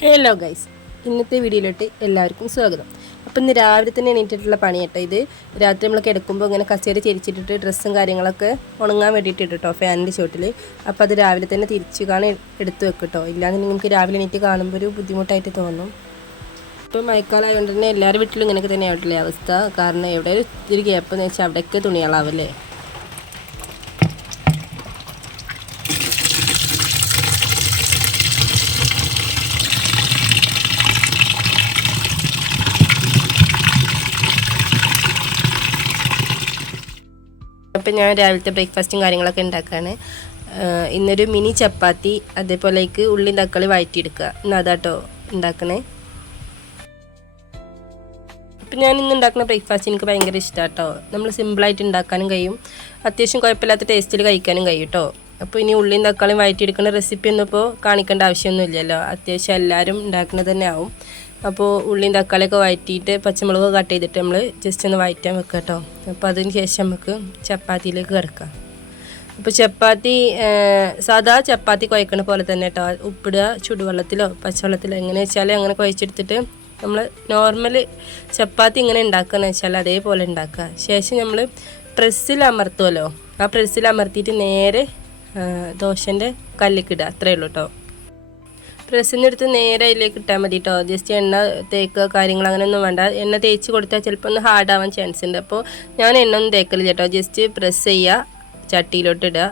Hello guys, ഇന്നത്തെ വീഡിയോയിലോട്ട് എല്ലാവർക്കും സ്വാഗതം. അപ്പോൾ ഇന്ന് രാവിലെ തന്നെ എണീറ്റിട്ടുള്ള പണി കേട്ടോ. ഇത് രാത്രി നമ്മൾ കിടക്കുമ്പോൾ ഇങ്ങനെ കസേര തിരിച്ചിട്ടിട്ട് ഡ്രസ്സും കാര്യങ്ങളൊക്കെ ഉണങ്ങാൻ വേണ്ടിയിട്ട് കേട്ടോ ഫാനിൻ്റെ ചോട്ടിൽ. അപ്പോൾ അത് രാവിലെ തന്നെ തിരിച്ച് എടുത്ത് വെക്കും കേട്ടോ. ഇല്ലാന്ന് നിങ്ങൾക്ക് രാവിലെ എണീറ്റ് കാണുമ്പോൾ ഒരു ബുദ്ധിമുട്ടായിട്ട് തോന്നും. ഇപ്പോൾ മഴക്കാലമായതുകൊണ്ട് തന്നെ എല്ലാവരുടെ വീട്ടിലും ഇങ്ങനെയൊക്കെ തന്നെ ആയിട്ടുള്ള അവസ്ഥ. കാരണം എവിടെ ഒരു ഗ്യാപ്പ് എന്ന് വെച്ചാൽ അവിടെയൊക്കെ തുണികളാവല്ലേ. അപ്പം ഞാൻ രാവിലത്തെ ബ്രേക്ക്ഫാസ്റ്റും കാര്യങ്ങളൊക്കെ ഉണ്ടാക്കുകയാണ്. ഇന്നൊരു മിനി ചപ്പാത്തി, അതേപോലേക്ക് ഉള്ളി തക്കാളി വഴറ്റിയെടുക്കുക. ഇന്ന് അതാട്ടോ ഉണ്ടാക്കണേ. അപ്പം ഞാൻ ഇന്ന് ഉണ്ടാക്കുന്ന ബ്രേക്ക്ഫാസ്റ്റ് എനിക്ക് ഭയങ്കര ഇഷ്ടമാണ് കേട്ടോ. നമ്മൾ സിമ്പിളായിട്ട് ഉണ്ടാക്കാനും കഴിയും, അത്യാവശ്യം കുഴപ്പമില്ലാത്ത ടേസ്റ്റിൽ കഴിക്കാനും കഴിയും കേട്ടോ. അപ്പോൾ ഇനി ഉള്ളിയും തക്കാളിയും വഴറ്റിയെടുക്കുന്ന റെസിപ്പി ഒന്നും ഇപ്പോൾ കാണിക്കേണ്ട ആവശ്യമൊന്നുമില്ലല്ലോ, അത്യാവശ്യം എല്ലാവരും ഉണ്ടാക്കുന്നത് തന്നെ ആവും. അപ്പോൾ ഉള്ളിയും തക്കാളിയൊക്കെ വഴറ്റിയിട്ട് പച്ചമുളക് കട്ട് ചെയ്തിട്ട് നമ്മൾ ജസ്റ്റ് ഒന്ന് വഴറ്റാൻ വെക്കുക കേട്ടോ. അപ്പോൾ അതിന് ശേഷം നമുക്ക് ചപ്പാത്തിയിലേക്ക് കിടക്കാം. അപ്പോൾ ചപ്പാത്തി സാധാ ചപ്പാത്തി കുഴക്കണ പോലെ തന്നെ കേട്ടോ. ഉപ്പിടുക, ചുടുവെള്ളത്തിലോ പച്ചവെള്ളത്തിലോ എങ്ങനെ വെച്ചാൽ അങ്ങനെ കുഴച്ചെടുത്തിട്ട് നമ്മൾ നോർമൽ ചപ്പാത്തി ഇങ്ങനെ ഉണ്ടാക്കുകയെന്ന് വെച്ചാൽ അതേപോലെ ഉണ്ടാക്കുക. ശേഷം നമ്മൾ പ്രസ്സിൽ അമർത്തുമല്ലോ, ആ പ്രസ്സിൽ അമർത്തിയിട്ട് നേരെ ദോശൻ്റെ കല്ലിക്കിടുക. അത്രയേ ഉള്ളൂ കേട്ടോ. പ്രസ്സിൻ്റെ അടുത്ത് നേരെ അതിലേക്ക് ഇട്ടാൽ മതി കേട്ടോ. ജസ്റ്റ് എണ്ണ തേക്കുക കാര്യങ്ങൾ അങ്ങനെയൊന്നും വേണ്ട. എണ്ണ തേച്ച് കൊടുത്താൽ ചിലപ്പോൾ ഒന്ന് ഹാർഡ് ആവാൻ ചാൻസ് ഉണ്ട്. അപ്പോൾ ഞാൻ എണ്ണ ഒന്നും തേക്കലില്ല കേട്ടോ. ജസ്റ്റ് പ്രസ് ചെയ്യുക, ചട്ടിയിലോട്ട് ഇടുക,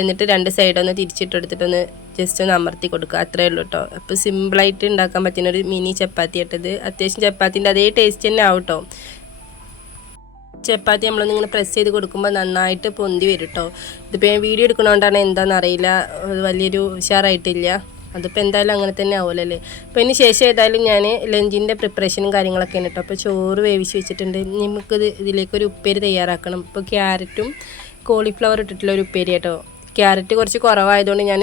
എന്നിട്ട് രണ്ട് സൈഡൊന്ന് തിരിച്ചിട്ടെടുത്തിട്ടൊന്ന് ജസ്റ്റ് ഒന്ന് അമർത്തി കൊടുക്കുക. അത്രയേ ഉള്ളൂ കേട്ടോ. അപ്പോൾ സിമ്പിളായിട്ട് ഉണ്ടാക്കാൻ പറ്റുന്ന ഒരു മിനി ചപ്പാത്തി ആയിട്ടത്. അത്യാവശ്യം ചപ്പാത്തിൻ്റെ അതേ ടേസ്റ്റ് തന്നെ ആവും കേട്ടോ. ചപ്പാത്തി നമ്മളൊന്നിങ്ങനെ പ്രസ് ചെയ്ത് കൊടുക്കുമ്പോൾ നന്നായിട്ട് പൊന്തി വരും കേട്ടോ. ഇതിപ്പോൾ ഞാൻ വീഡിയോ എടുക്കണോണ്ടാണ് എന്താണെന്ന് അറിയില്ല, വലിയൊരു ഉഷാറായിട്ടില്ല. അതിപ്പോൾ എന്തായാലും അങ്ങനെ തന്നെ ആവുമല്ലോ. അപ്പോൾ ഇതിന് ശേഷം ഏതായാലും ഞാൻ ലഞ്ചിൻ്റെ പ്രിപ്പറേഷനും കാര്യങ്ങളൊക്കെയാണ് കേട്ടോ. അപ്പോൾ ചോറ് വേവിച്ച് വെച്ചിട്ടുണ്ട്. നമുക്കിത് ഇതിലേക്കൊരു ഉപ്പേരി തയ്യാറാക്കണം. ഇപ്പോൾ ക്യാരറ്റും കോളിഫ്ലവർ ഇട്ടിട്ടുള്ള ഒരു ഉപ്പേരി കേട്ടോ. ക്യാരറ്റ് കുറച്ച് കുറവായതുകൊണ്ട് ഞാൻ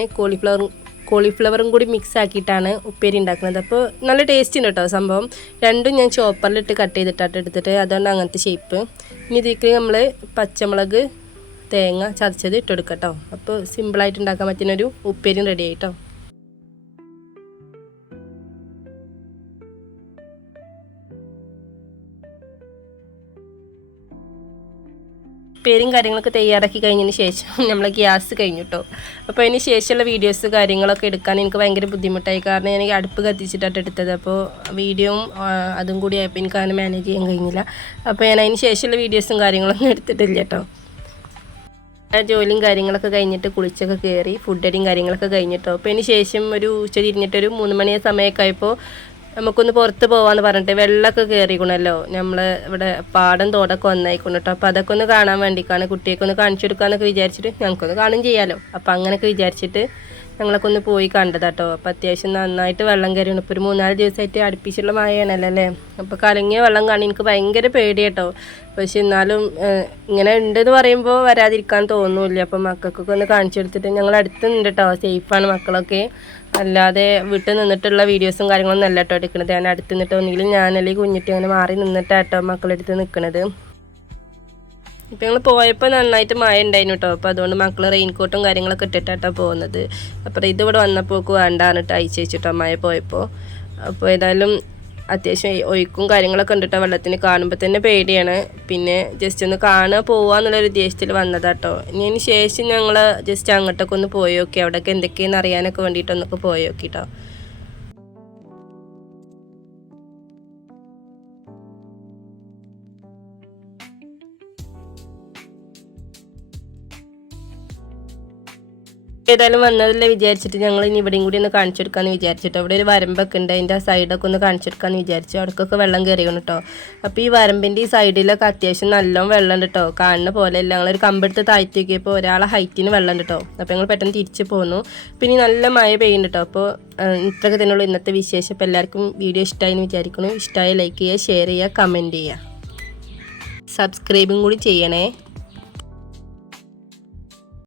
കോളിഫ്ലവറും കൂടി മിക്സ് ആക്കിയിട്ടാണ് ഉപ്പേരി ഉണ്ടാക്കുന്നത്. അപ്പോൾ നല്ല ടേസ്റ്റ് ഉണ്ട് കേട്ടോ സംഭവം. രണ്ടും ഞാൻ ചോപ്പറിലിട്ട് കട്ട് ചെയ്തിട്ടാണ് എടുത്തിട്ട്, അതുകൊണ്ട് അങ്ങനത്തെ ഷേപ്പ്. ഇനി ഇതിലേക്ക് നമ്മൾ പച്ചമുളക്, തേങ്ങ ചതച്ചത് ഇട്ടെടുക്കാം കേട്ടോ. അപ്പോൾ സിമ്പിളായിട്ട് ഉണ്ടാക്കാൻ പറ്റുന്നൊരു ഉപ്പേരിയും റെഡി ആയിട്ടോ. ഉപ്പേരിയും കാര്യങ്ങളൊക്കെ തയ്യാറാക്കി കഴിഞ്ഞതിന് ശേഷം നമ്മൾ ഗ്യാസ് കഴിഞ്ഞു കേട്ടോ. അപ്പോൾ അതിന് ശേഷമുള്ള വീഡിയോസ് കാര്യങ്ങളൊക്കെ എടുക്കാൻ എനിക്ക് ഭയങ്കര ബുദ്ധിമുട്ടായി. കാരണം എനിക്ക് അടുപ്പ് കത്തിച്ചിട്ടാണ് എടുത്തത്. അപ്പോൾ വീഡിയോയും അതും കൂടി ആയപ്പോൾ എനിക്ക് അങ്ങനെ മാനേജ് ചെയ്യാൻ കഴിഞ്ഞില്ല. അപ്പോൾ ഞാൻ അതിന് ശേഷമുള്ള വീഡിയോസും കാര്യങ്ങളൊന്നും എടുത്തിട്ടില്ല കേട്ടോ. ജോലിയും കാര്യങ്ങളൊക്കെ കഴിഞ്ഞിട്ട് കുളിച്ചൊക്കെ കയറി ഫുഡടിയും കാര്യങ്ങളൊക്കെ കഴിഞ്ഞിട്ടോ. അപ്പോൾ അതിന് ശേഷം ഒരു ഉച്ച തിരിഞ്ഞിട്ടൊരു 3 മണി സമയമൊക്കെ ആയപ്പോൾ നമുക്കൊന്ന് പുറത്ത് പോകാമെന്ന് പറഞ്ഞിട്ട് വെള്ളമൊക്കെ കയറിക്കണമല്ലോ. നമ്മൾ ഇവിടെ പാടം തോടൊക്കെ വന്നായിക്കണം കേട്ടോ. അപ്പോൾ അതൊക്കെ ഒന്ന് കാണാൻ വേണ്ടിയിട്ടാണ്, കുട്ടിയൊക്കെ കാണിച്ചു കൊടുക്കാമെന്നൊക്കെ വിചാരിച്ചിട്ട്, ഞങ്ങൾക്കൊന്ന് കാണും ചെയ്യാമല്ലോ. അപ്പോൾ അങ്ങനെയൊക്കെ വിചാരിച്ചിട്ട് ഞങ്ങളൊക്കെ ഒന്ന് പോയി കണ്ടതാട്ടോ. അപ്പോൾ അത്യാവശ്യം നന്നായിട്ട് വെള്ളം കയറിയാണ്. ഇപ്പോൾ ഒരു 3-4 ദിവസമായിട്ട് അടുപ്പിച്ചുള്ള മഴയാണല്ലോ അല്ലേ. അപ്പോൾ കലങ്ങിയ വെള്ളം കാണി എനിക്ക് ഭയങ്കര പേടിയാട്ടോ. പക്ഷെ എന്നാലും ഇങ്ങനെ ഉണ്ടെന്ന് പറയുമ്പോൾ വരാതിരിക്കാൻ തോന്നുന്നില്ല. അപ്പോൾ മക്കൾക്കൊക്കെ ഒന്ന് കാണിച്ചു കൊടുത്തിട്ട് ഞങ്ങൾ അടുത്ത് നിന്നിട്ട് കേട്ടോ. സേഫാണ് മക്കളൊക്കെ, അല്ലാതെ വീട്ടിൽ നിന്നിട്ടുള്ള വീഡിയോസും കാര്യങ്ങളൊന്നും അല്ല കേട്ടോ എടുക്കുന്നത്. ഞാൻ അടുത്ത് നിന്നിട്ട് ഒന്നുകിലും ഞാനല്ലെങ്കിൽ കുഞ്ഞിട്ട് അങ്ങനെ മാറി നിന്നിട്ടാട്ടോ മക്കളെടുത്ത് നിൽക്കുന്നത്. ഇപ്പം ഞങ്ങൾ പോയപ്പോൾ നന്നായിട്ട് മഴ ഉണ്ടായിരുന്നു കേട്ടോ. അപ്പോൾ അതുകൊണ്ട് മക്കൾ റെയിൻകോട്ടും കാര്യങ്ങളൊക്കെ ഇട്ടിട്ടാട്ടോ പോകുന്നത്. അപ്പോൾ ഇതിവിടെ വന്നപ്പോൾ വേണ്ടാന്ന് കേട്ടോ അയച്ചു വെച്ചിട്ടോ മഴ പോയപ്പോൾ. അപ്പോൾ ഏതായാലും അത്യാവശ്യം ഒഴുക്കും കാര്യങ്ങളൊക്കെ ഉണ്ട് കേട്ടോ. വെള്ളത്തിന് കാണുമ്പോൾ തന്നെ പേടിയാണ്. പിന്നെ ജസ്റ്റ് ഒന്ന് കാണുക പോവുക എന്നുള്ളൊരു ഉദ്ദേശത്തിൽ വന്നതാട്ടോ. ഇനി അതിന് ശേഷം ഞങ്ങൾ ജസ്റ്റ് അങ്ങോട്ടൊക്കെ ഒന്ന് പോയി നോക്കി, അവിടെയൊക്കെ എന്തൊക്കെയാണെന്ന് അറിയാനൊക്കെ വേണ്ടിയിട്ടൊന്നൊക്കെ പോയി നോക്കിട്ടോ. ഏതായാലും വന്നതല്ലേ വിചാരിച്ചിട്ട് ഞങ്ങൾ ഇനി ഇവിടെയും കൂടി ഒന്ന് കാണിച്ചു കൊടുക്കാമെന്ന് വിചാരിച്ചിട്ടോ. അവിടെ ഒരു വരമ്പൊക്കെ ഉണ്ട്, അതിൻ്റെ ആ സൈഡൊക്കെ ഒന്ന് കാണിച്ചു കൊടുക്കാമെന്ന് വിചാരിച്ചു. അവിടേക്കൊക്കെ വെള്ളം കയറിയാണ് കേട്ടോ. അപ്പോൾ ഈ വരമ്പിൻ്റെ ഈ സൈഡിലൊക്കെ അത്യാവശ്യം നല്ലോണം വെള്ളം ഉണ്ട് കേട്ടോ. കാണുന്ന പോലെയല്ല, ഞങ്ങളൊരു കമ്പെടുത്ത് താഴ്ത്തി നോക്കിയപ്പോൾ ഒരാളെ ഹൈറ്റിന് വെള്ളം ഉണ്ട് കേട്ടോ. അപ്പോൾ ഞങ്ങൾ പെട്ടെന്ന് തിരിച്ച് പോന്നു. പിന്നെ നല്ല മഴ പെയ്യുന്നുണ്ട് കേട്ടോ. അപ്പോൾ ഇത്രയൊക്കെ തന്നെയുള്ളൂ ഇന്നത്തെ വിശേഷം. അപ്പോൾ എല്ലാവർക്കും വീഡിയോ ഇഷ്ടമായി എന്ന് വിചാരിക്കുന്നു. ഇഷ്ടമായി ലൈക്ക് ചെയ്യുക, ഷെയർ ചെയ്യുക, കമൻറ്റ് ചെയ്യുക, സബ്സ്ക്രൈബും കൂടി ചെയ്യണേ.